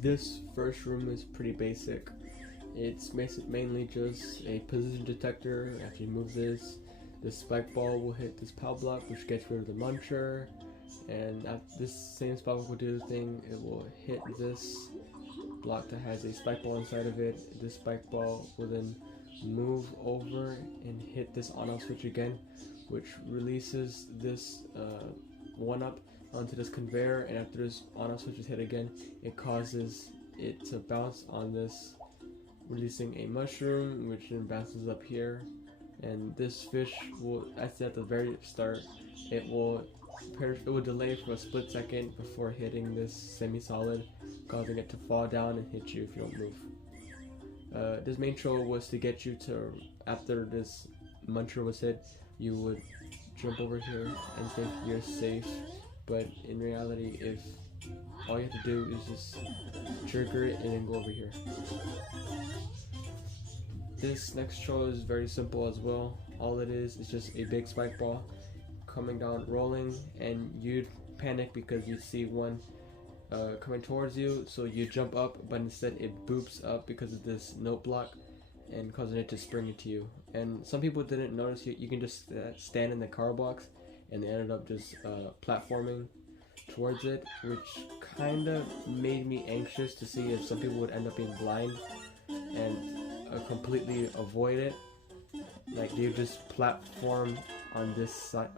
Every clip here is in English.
This first room is pretty basic. It's mainly just a position detector. After you move this spike ball will hit this power block, which gets rid of the muncher. And this same spike ball will do the thing. It will hit this block that has a spike ball inside of it. This spike ball will then move over and hit this on-off switch again, which releases this 1-up onto this conveyor. And after this on-off switch is hit again, it causes it to bounce on this, releasing a mushroom, which then bounces up here. And this fish will, at the very start, it will delay for a split second before hitting this semi-solid, causing it to fall down and hit you if you don't move. This main troll was to get you to, after this muncher was hit, you would jump over here and think you're safe, but in reality, if all you have to do is just trigger it and then go over here. This next troll is very simple as well. All it is just a big spike ball coming down, rolling, and you'd panic because you see one coming towards you, so you jump up, but instead it boops up because of this note block and causing it to spring into you. And some people didn't notice you can just stand in the car box, and they ended up just platforming towards it, which kind of made me anxious to see if some people would end up being blind and completely avoid it. Like, you just platform on this side,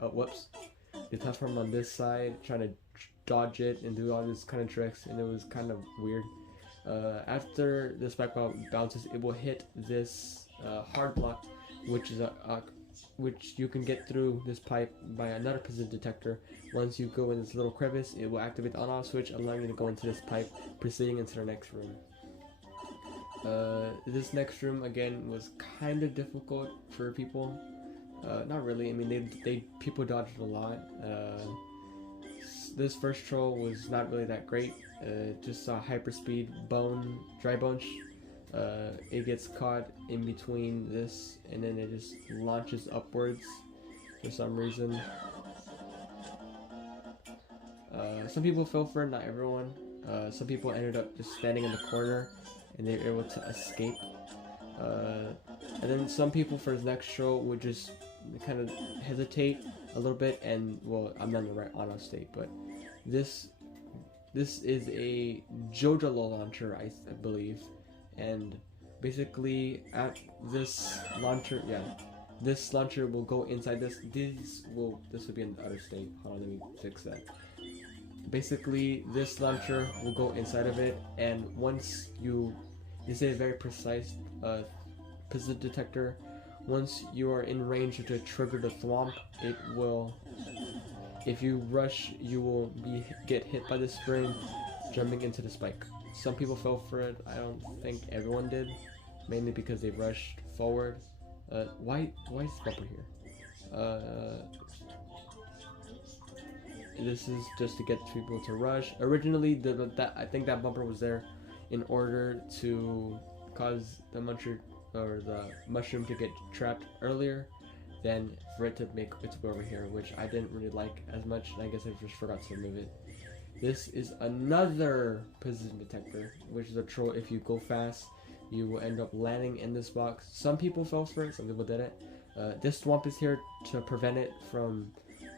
you platform on this side trying to dodge it and do all these kind of tricks, and it was kind of weird. After the spike ball bounces, it will hit this hard block, which is which you can get through this pipe by another position detector. Once you go in this little crevice, it will activate the on-off switch, allowing you to go into this pipe, proceeding into the next room. This next room again was kind of difficult for people. Not really. I mean, people dodged a lot. This first troll was not really that great. Just a hyperspeed dry bone. It gets caught in between this, and then it just launches upwards for some reason. Some people fell for it, not everyone. Some people ended up just standing in the corner, and they were able to escape. And then some people for the next troll would just kind of hesitate a little bit, and well, I'm not in the right on-off state, but this is a JoJo launcher, I believe, and basically at this launcher, this launcher will go inside this. This will be in the other state. Hold on, let me fix that. Basically, this launcher will go inside of it, and once it's a very precise position detector. Once you are in range to trigger the thwomp, it will, if you rush, you will get hit by the spring, jumping into the spike. Some people fell for it. I don't think everyone did, mainly because they rushed forward. Why is this bumper here? This is just to get people to rush. Originally, I think that bumper was there in order to cause the muncher or the mushroom to get trapped earlier, than for it to make its way over here, which I didn't really like as much. I guess I just forgot to remove it. This is another position detector, which is a troll. If you go fast, you will end up landing in this box. Some people fell for it, some people didn't. This swamp is here to prevent it from,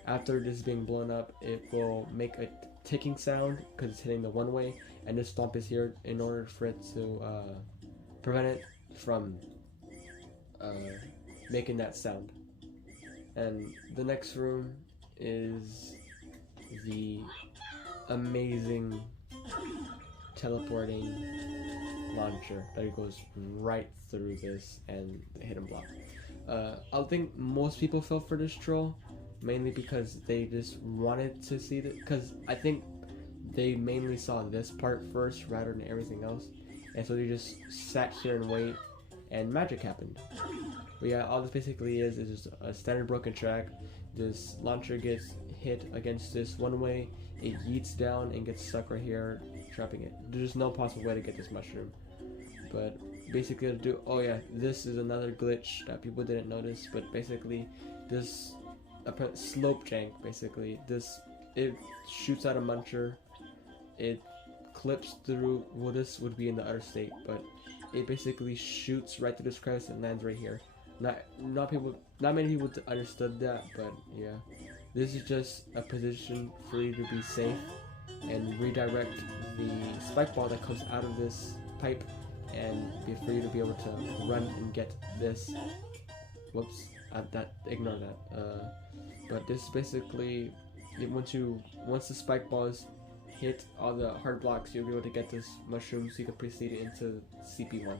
after this being blown up, it will make a ticking sound because it's hitting the one way, and this stomp is here in order for it to prevent it from making that sound. And the next room is the amazing teleporting launcher that goes right through this and the hidden block. I think most people fell for this troll, mainly because they just wanted to see it, because I think they mainly saw this part first rather than everything else, and so they just sat here and wait, and magic happened. But yeah, all this basically is just a standard broken track. This launcher gets hit against this one way, it yeets down and gets stuck right here, trapping it. There's no possible way to get this mushroom. But basically this is another glitch that people didn't notice, but basically this slope jank, basically it shoots out a muncher, it clips through, well, this would be in the other state, but it basically shoots right through this crevice and lands right here. Not many people understood that, but yeah. This is just a position for you to be safe and redirect the spike ball that comes out of this pipe, and for you to be able to run and get this. Whoops, ignore that. But this is basically, once the spike balls hit all the hard blocks, you'll be able to get this mushroom so you can proceed it into CP1.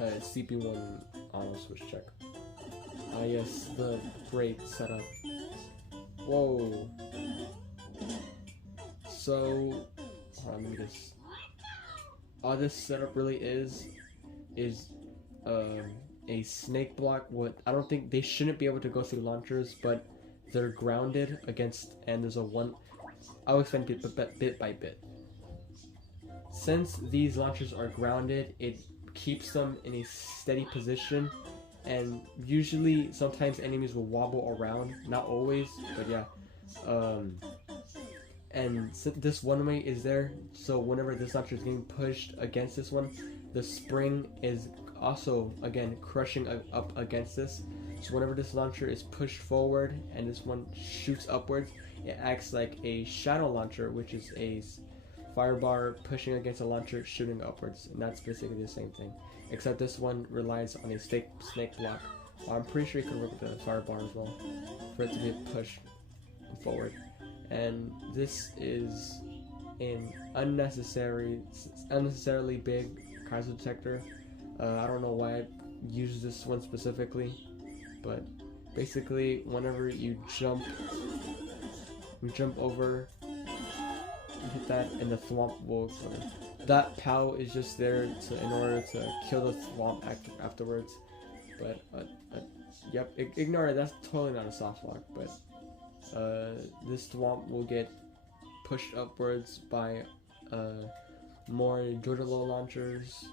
CP1 auto switch check. Yes, the great setup. Whoa. So, hold on, let me just. All this setup really is a snake block. I don't think they shouldn't be able to go through launchers, but they're grounded against, and there's a one. I'll explain bit by bit. Since these launchers are grounded, it keeps them in a steady position, and usually sometimes enemies will wobble around, not always, but yeah. And this one way is there, so whenever this launcher is getting pushed against this one, the spring is also again crushing up against this. So whenever this launcher is pushed forward and this one shoots upwards, it acts like a shadow launcher, which is a fire bar pushing against a launcher shooting upwards, and that's basically the same thing, except this one relies on a snake block. I'm pretty sure you could work with a fire bar as well for it to be pushed forward. And this is an unnecessarily big Kaiser detector. I don't know why I use this one specifically, but basically whenever you jump over, you hit that, and the thwomp will. That POW is just there in order to kill the thwomp afterwards. But yep, ignore it. That's totally not a soft lock, but. This thwomp will get pushed upwards by more Jordalo launchers,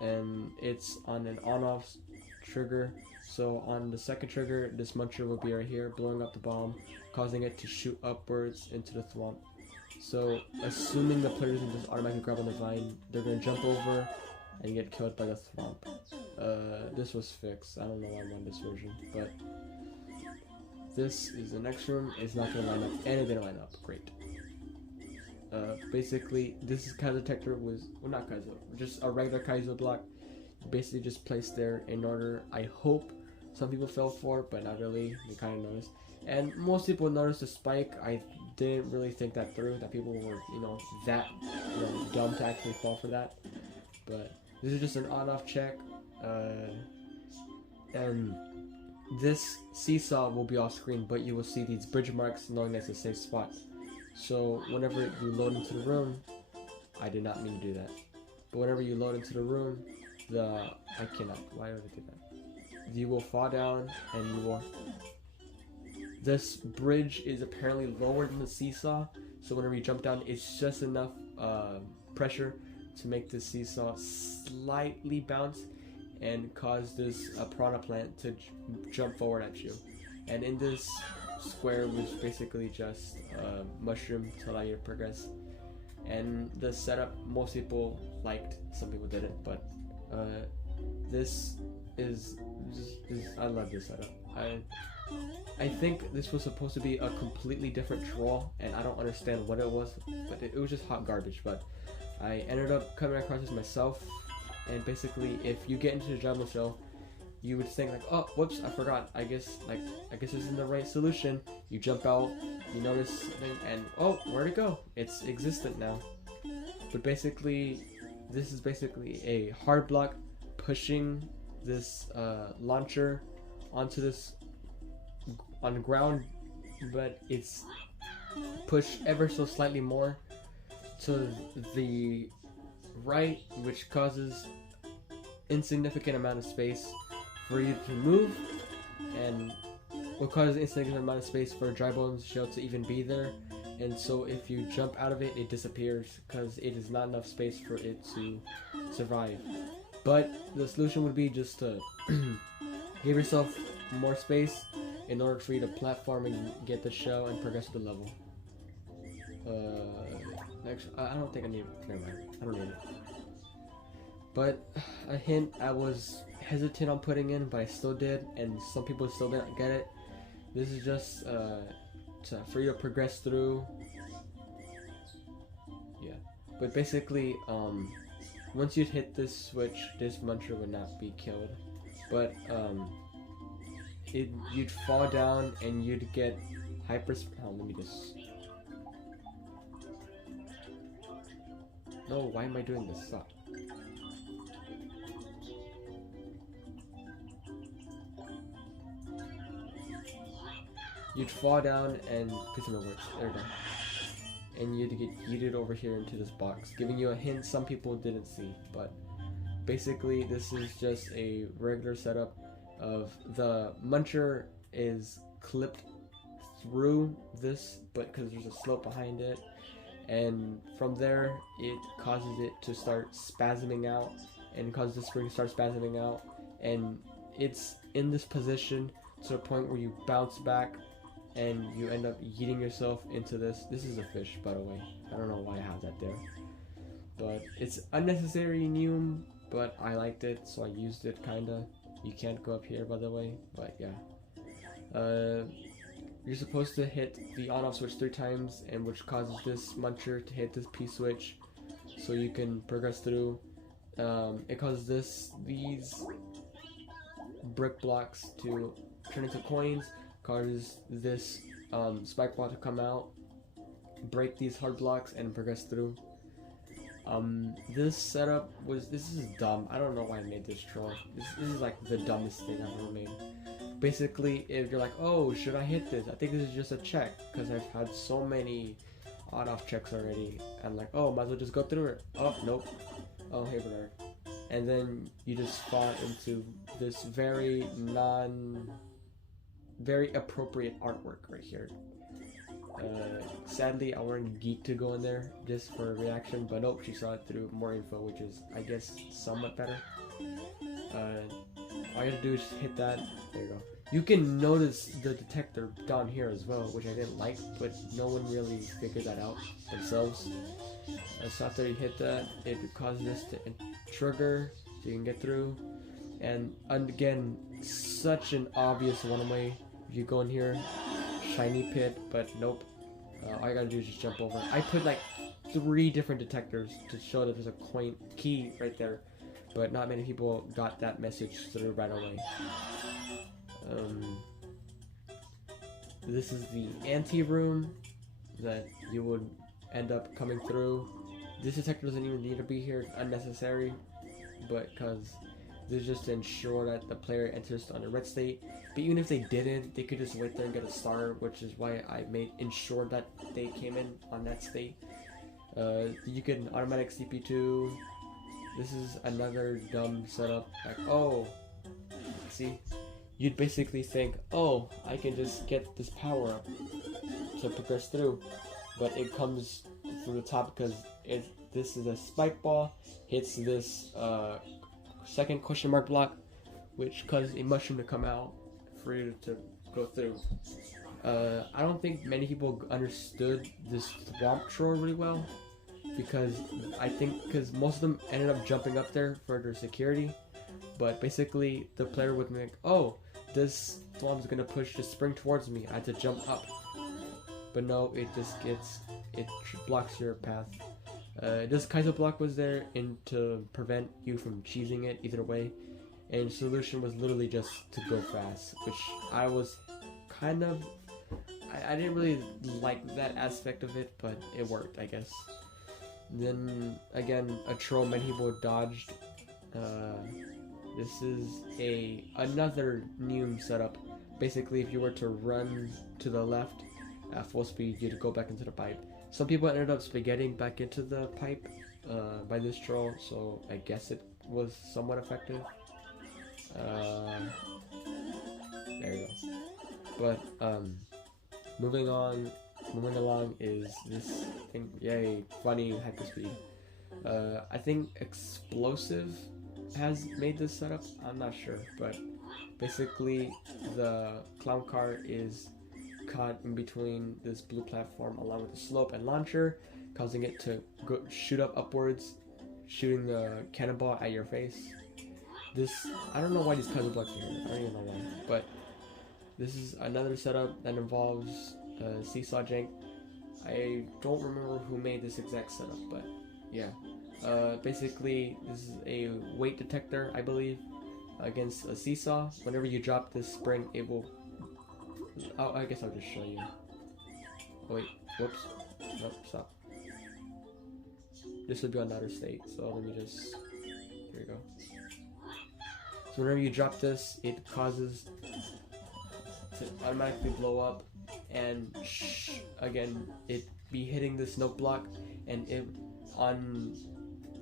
and it's on an on-off trigger. So on the second trigger, this muncher will be right here, blowing up the bomb, causing it to shoot upwards into the thwomp. So assuming the players can just automatically grab on the vine, they're going to jump over and get killed by the thwomp. This was fixed. I don't know why I'm on this version, but this is the next room. It's not going to line up, and it didn't line up. Great. Basically, this is Kaiser detector not Kaiser, just a regular Kaiser block. Basically just placed there in order. I hope some people fell for it, but not really. They kind of noticed. And most people noticed the spike. I didn't really think that through, that people were, that dumb to actually fall for that. But this is just an on-off check. And this seesaw will be off screen, but you will see these bridge marks knowing that's a safe spot. So whenever you load into the room, I did not mean to do that, but whenever you load into the room, why would I do that? You will fall down, and this bridge is apparently lower than the seesaw, so whenever you jump down, it's just enough pressure to make the seesaw slightly bounce and cause this piranha plant to jump forward at you. And in this square was basically just a mushroom to allow you to progress. And the setup, most people liked, some people didn't, but this is I love this setup. I think this was supposed to be a completely different troll, and I don't understand what it was, but it was just hot garbage. But I ended up coming across this myself. And basically, if you get into the jungle show, you would think like, oh, whoops, I forgot. I guess this isn't the right solution. You jump out, you notice something, and oh, where'd it go? It's existent now. But basically, this is basically a hard block pushing this launcher onto this on the ground, but it's pushed ever so slightly more to the right, which causes insignificant amount of space for you to move, and will cause an insignificant amount of space for a dry bones shell to even be there. And so if you jump out of it, it disappears because it is not enough space for it to survive. But the solution would be just to give yourself more space in order for you to platform and get the shell and progress to the level. Next, I don't think I need it. Never mind. I don't need it. But a hint I was hesitant on putting in, but I still did, and some people still didn't get it. This is just for you to progress through. Yeah, but basically, once you'd hit this switch, this muncher would not be killed, but you'd fall down and you'd get hyper. Oh, let me just. No, why am I doing this? Stop. You'd fall down and please tell me it works. There we go. And you'd get yeeted over here into this box, giving you a hint some people didn't see. But basically, this is just a regular setup of the muncher is clipped through this, but because there's a slope behind it, and from there it causes it to start spasming out, and causes the spring to start spasming out, and it's in this position to the point where you bounce back and you end up yeeting yourself into this. This is a fish, by the way. I don't know why I have that there, but it's unnecessary new, but I liked it, so I used it. Kinda. You can't go up here, by the way, but yeah. You're supposed to hit the on-off switch 3 times, and which causes this muncher to hit this P switch, so you can progress through. It causes these brick blocks to turn into coins, causes this spike ball to come out, break these hard blocks, and progress through. This setup this is dumb. I don't know why I made this troll. This is like the dumbest thing I've ever made. Basically, if you're like, oh, should I hit this? I think this is just a check, because I've had so many on-off checks already. I'm like, oh, might as well just go through it. Oh, nope. Oh, hey, Bernard. And then you just fall into this very appropriate artwork right here. Sadly, I wanted Geek to go in there just for a reaction, but nope, she saw it through more info, which is, I guess, somewhat better. All you have to do is hit that. There you go. You can notice the detector down here as well, which I didn't like, but no one really figured that out themselves. So after you hit that, it causes this to trigger, so you can get through. And again, such an obvious one-way. You go in here, shiny pit, but nope. All you gotta do is just jump over. I put like 3 different detectors to show that there's a key right there, but not many people got that message through right away. This is the ante-room that you would end up coming through. This detector doesn't even need to be here, it's unnecessary, but because this is just to ensure that the player enters on a red state. But even if they didn't, they could just wait there and get a star, which is why I ensure that they came in on that state. You can automatic CP2. This is another dumb setup. Like, oh, see, you'd basically think, oh, I can just get this power up to progress through, but it comes through the top because this is a spike ball, hits this second question mark block, which causes a mushroom to come out for you to go through. I don't think many people understood this swamp troll really well, because most of them ended up jumping up there for their security, but basically the player would think, oh, this swamp is gonna push the spring towards me, I had to jump up. But no, it blocks your path. This Kaizo block was there to prevent you from cheesing it either way, and the solution was literally just to go fast, which I was kind of, I didn't really like that aspect of it, but it worked, I guess. Then again, a troll many people dodged. This is another new setup. Basically, if you were to run to the left at full speed, you'd go back into the pipe. Some people ended up spaghetting back into the pipe by this troll, so I guess it was somewhat effective. There you go. But moving along is this thing. Yay, funny hyperspeed. I think Explosive has made this setup. I'm not sure, but basically the clown car is caught in between this blue platform along with the slope and launcher, causing it to shoot upwards, shooting the cannonball at your face. I don't know why these puzzle blocks are here. I don't even know why. But this is another setup that involves seesaw jank. I don't remember who made this exact setup, but yeah. Basically, this is a weight detector, I believe, against a seesaw. Whenever you drop this spring, it will... Oh, I guess I'll just show you. Oh wait, whoops. Nope, stop. This would be on outer state, so let me just... Here we go. So whenever you drop this, it causes to automatically blow up, and again, it be hitting this note block, and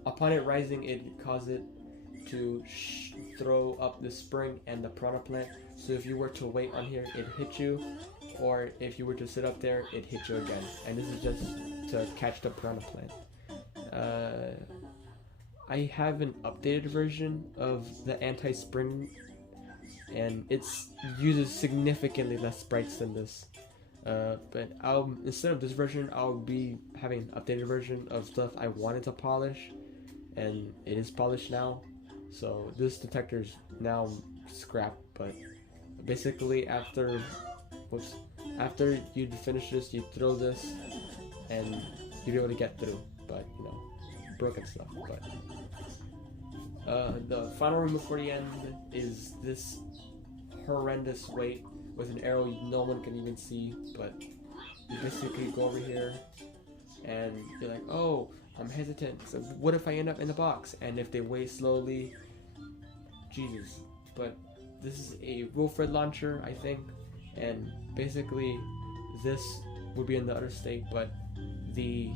upon it rising, it causes it to throw up the spring and the piranha plant. So if you were to wait on here, it hit you, or if you were to sit up there, it hit you again. And this is just to catch the piranha plant. I have an updated version of the anti-spring, and it uses significantly less sprites than this. But instead of this version, I'll be having an updated version of stuff I wanted to polish, and it is polished now. So this detector is now scrapped, but basically after you finish this, you throw this, and you'll be able to get through. But you know, broken stuff. But the final remove for the end is this horrendous weight with an arrow no one can even see, but you basically go over here and you're like, oh, I'm hesitant, so what if I end up in the box? And if they weigh slowly, Jesus. But this is a Wilfred launcher, I think, and basically this would be in the other state, but the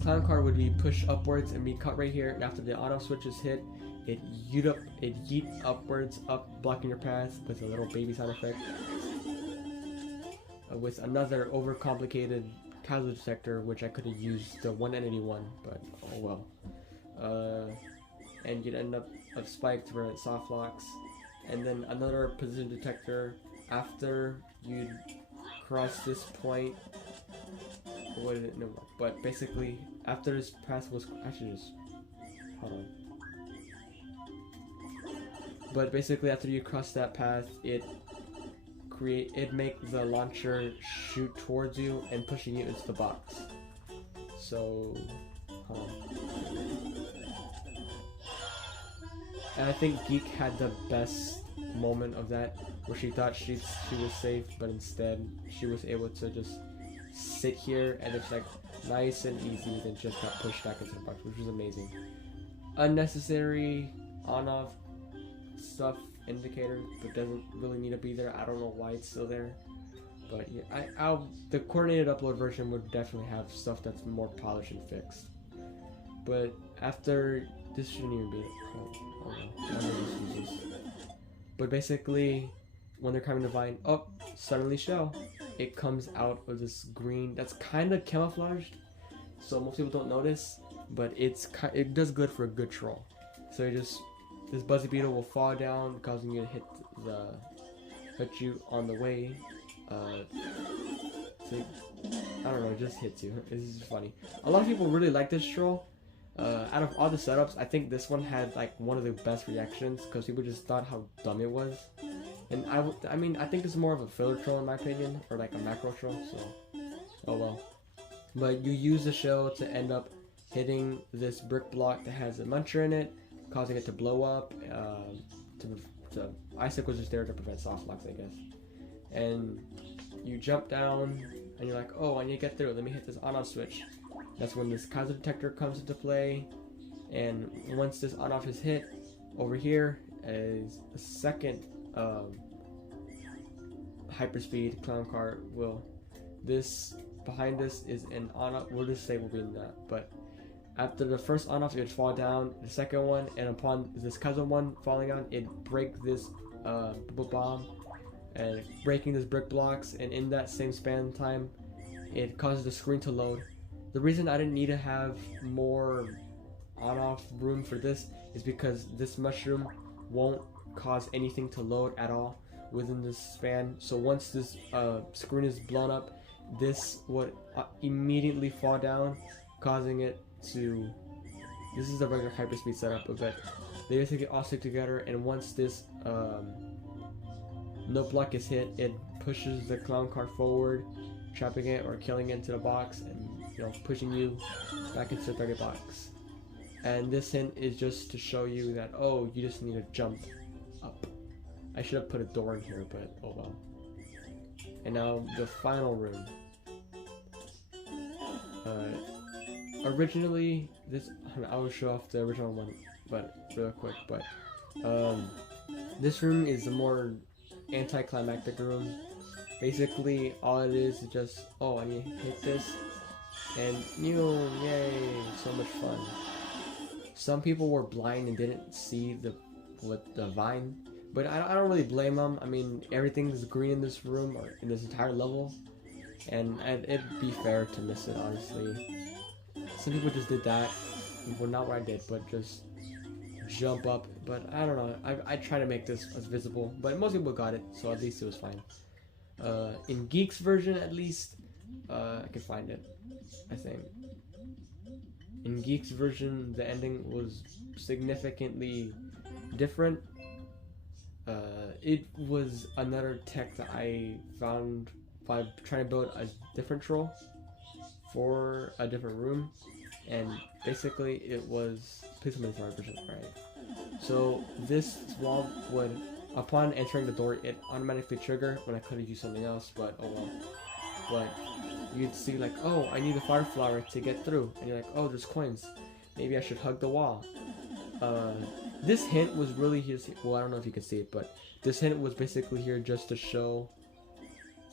clown car would be pushed upwards and be cut right here, and after the on-off switch is hit, it yeet upwards, blocking your path with a little baby sound effect. With another overcomplicated casual detector, which I could have used the one entity one, but oh well. And you'd end up spiked where it soft locks, and then another position detector after you'd cross this point. What did it? No, but basically after this path was actually just hold on. But basically after you cross that path, it make the launcher shoot towards you and pushing you into the box. So hold on. And I think Geek had the best moment of that, where she thought she was safe, but instead she was able to just sit here and it's like nice and easy, then just got pushed back into the box, which was amazing. Unnecessary on-off stuff indicator, but doesn't really need to be there. I don't know why it's still there, but yeah, the coordinated upload version would definitely have stuff that's more polished and fixed. But after this shouldn't even be. But basically, when they're coming to vine, oh, suddenly shell. It comes out of this green that's kind of camouflaged, so most people don't notice, but it does good for a good troll. So this Buzzy Beetle will fall down, causing you to hit you on the way. So I don't know, it just hits you. This is funny. A lot of people really like this troll. Out of all the setups, I think this one had like one of the best reactions, because people just thought how dumb it was. And I mean, I think it's more of a filler troll in my opinion, or like a macro troll, so oh well. But you use the shell to end up hitting this brick block that has a muncher in it, causing it to blow up. Icicle was just there to prevent soft locks, I guess. And you jump down, and you're like, oh, I need to get through. Let me hit this on-off switch. That's when this Kaiser detector comes into play, and once this on-off is hit, over here is a second hyperspeed clown car. Behind this is an on-off. We'll just say we'll be in that. But after the first on-off, it would fall down. The second one, and upon this Kaiser one falling down, it break this bomb and breaking this brick blocks. And in that same span of time, it causes the screen to load. The reason I didn't need to have more on-off room for this is because this mushroom won't cause anything to load at all. within this span. So once this screen is blown up, this would immediately fall down, causing it to. This is the regular hyperspeed setup, but they basically all stick together. And once this no block is hit, it pushes the clown car forward, trapping it or killing it into the box, and pushing you back into the target box. And this hint is just to show you that, oh, you just need to jump up. I should have put a door in here, but oh well. And now the final room. Originally, I will show off the original one, but real quick. But this room is the more anticlimactic room. Basically, all it is just, oh, I need to hit this, and yay, so much fun. Some people were blind and didn't see the vine, but I don't really blame them. I mean, everything's green in this room or in this entire level, and it'd be fair to miss it, honestly. Some people just did that. Well, not what I did, but just jump up. But I don't know. I try to make this as visible, but most people got it, so at least it was fine. In Geek's version, at least, I could find it, I think. In Geek's version, the ending was significantly different. It was another tech that I found by trying to build a different troll for a different room, and basically it was, please tell me the version, right? So this wall would, upon entering the door, it automatically trigger when I could have used something else, but oh well. But you'd see like, oh, I need a fire flower to get through, and you're like, oh, there's coins, maybe I should hug the wall. This hint was really here, well, I don't know if you can see it, but this hint was basically here just to show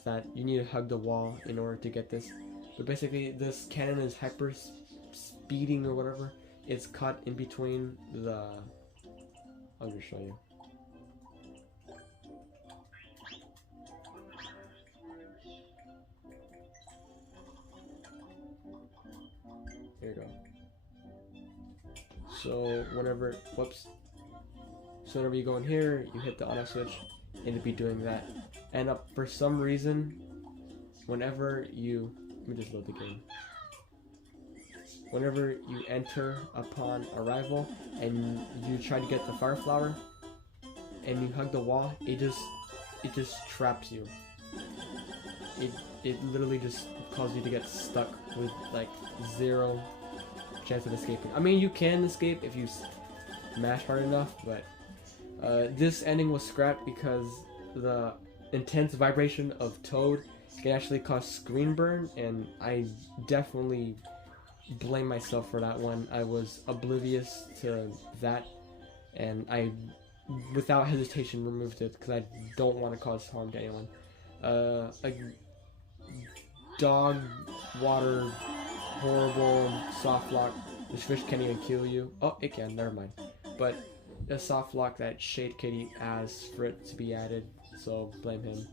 that you need to hug the wall in order to get this. But basically, this cannon is hyper speeding or whatever. It's caught in between the. I'll just show you. Here you go. So whenever, whoops. So whenever you go in here, you hit the auto switch, and it'd be doing that. And for some reason, whenever you, let me just load the game. Whenever you enter upon arrival and you try to get the fire flower, and you hug the wall, it just traps you. It literally just causes you to get stuck with like 0 chance of escaping. I mean, you can escape if you smash hard enough, but this ending was scrapped because the intense vibration of Toad can actually cause screen burn, and I definitely blame myself for that one. I was oblivious to that, and I, without hesitation, removed it because I don't want to cause harm to anyone. A dog, water, horrible, soft lock. This fish can't even kill you. Oh, it can, never mind. But a soft lock that Shade Kitty asked for it to be added, so blame him.